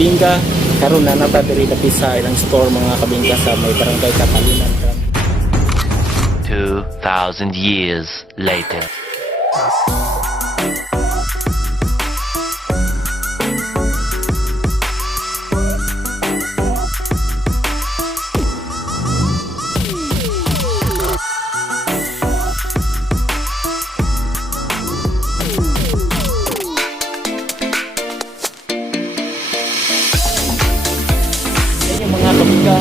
kabingka, karon na nata diri dapit sa ilang store mga kabingka sa may barangay Catalunan. 2,000 years later. Mga kabingka,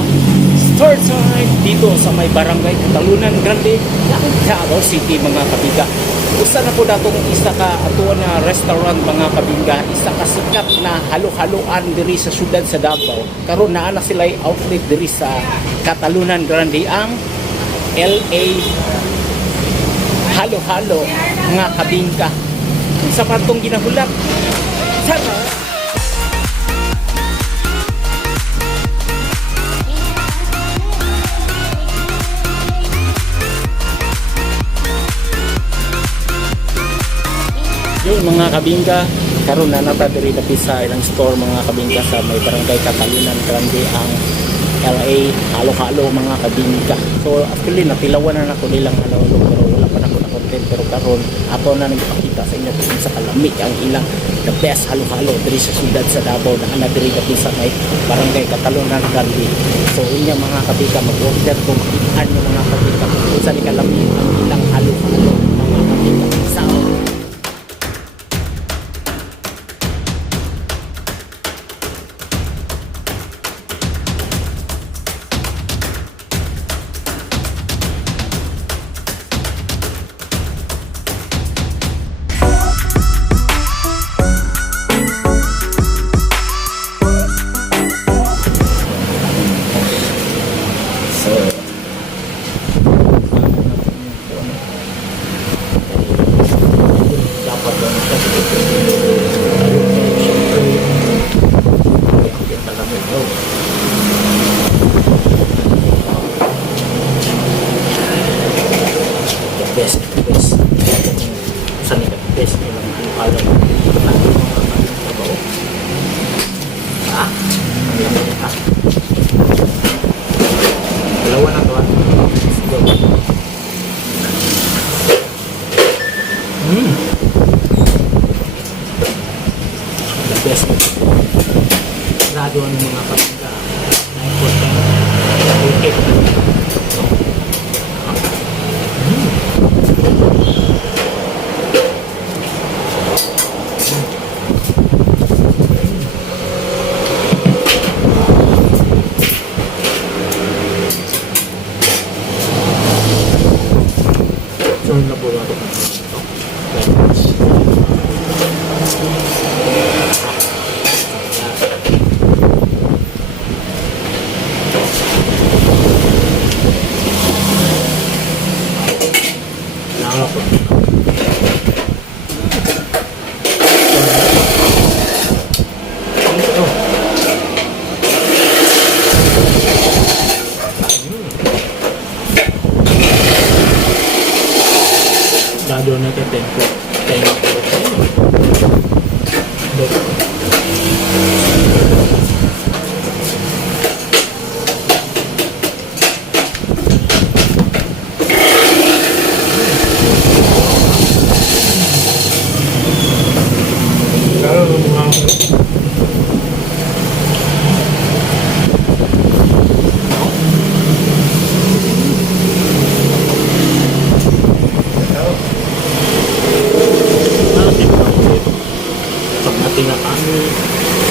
start side dito sa may barangay Catalunan Grande, Davao City mga kabingka. Usa na po datong isa ka atuan na restaurant mga kabingka, isa ka sikat na halo-haloan diri sa syudad sa Davao. Karon naa na sila outlet diri sa Catalunan Grande ang LA halo-halo mga kabingka. Sa pantong ginahulak. Sana yun mga kabingka, karon na nata diri dapit sa ilang store mga kabingka sa may barangay Catalunan Grande ang LA halo-halo mga kabingka. So actually napilawan na nako nilang halo-halo pero wala pa nako na content, pero karon ato na nagpakita sa inyo kung sa kalami ang ilang the best halo-halo diri sa syudad sa Davao na ana diri dapit sa may barangay Catalunan Grande. So inya mga kabingka, mag-order kung makita nyo mga kabingka kung sa kalami ang ilang halo-halo mga kabingka. Sa dalawa na to. The best. Grado ang mga kapita na important. Okay. Na po ito. Dado na ka tempo.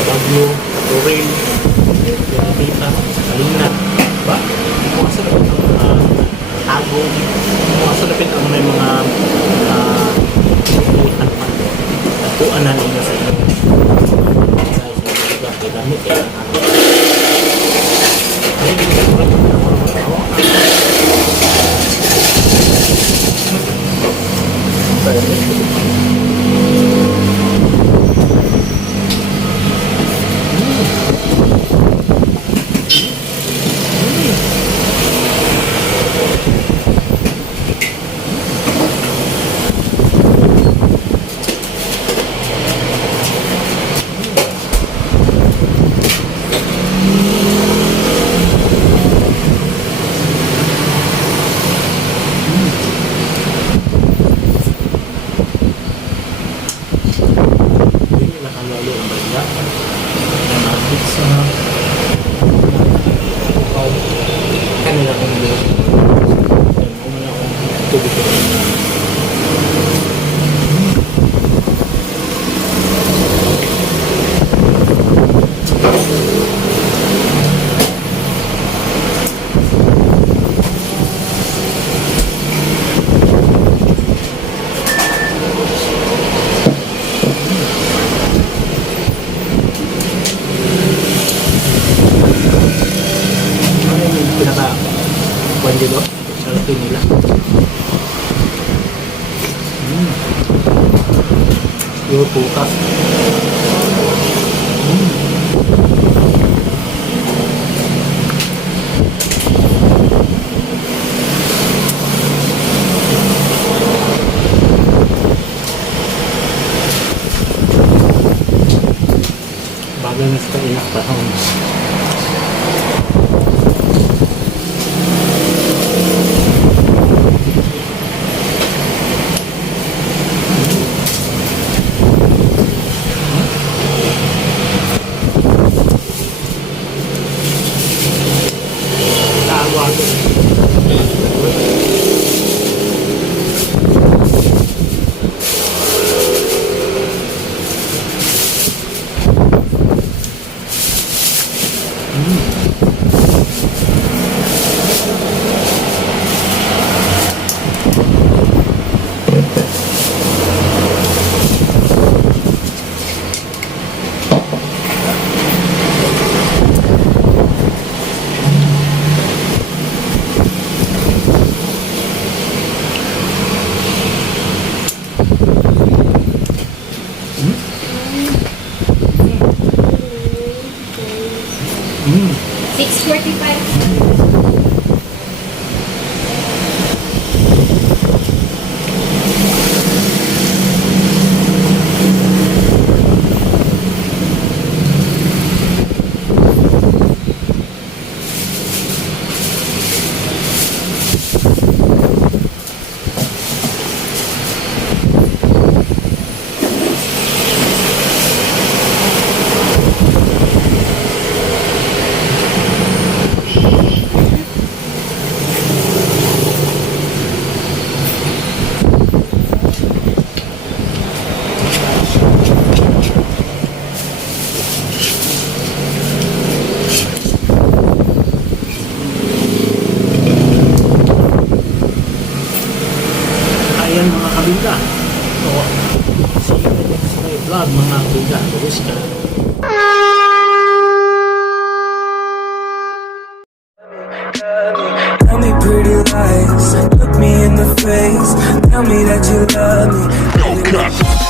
Bagyo, Toril, Pinapita, Kalinat, ba? Mga salapit ang mga agong, mga salapit ang may mga pilihan man. Tatuan na nila sa inyo. Dahil sa mga iba, gamit kaya ang ano. Ay, hindi ko lang akong bilis. Umala akong tubig ko. Ano yung pinaka-kwan dito? Sa laki nila. Pure putas. Bagay na sa inak tahong. Mm. 6:45. Ayan mga kabingka. So, see you next my vlog mga kabingka. Luis ka. Tell me pretty lies, look me in the face, tell me that you love me.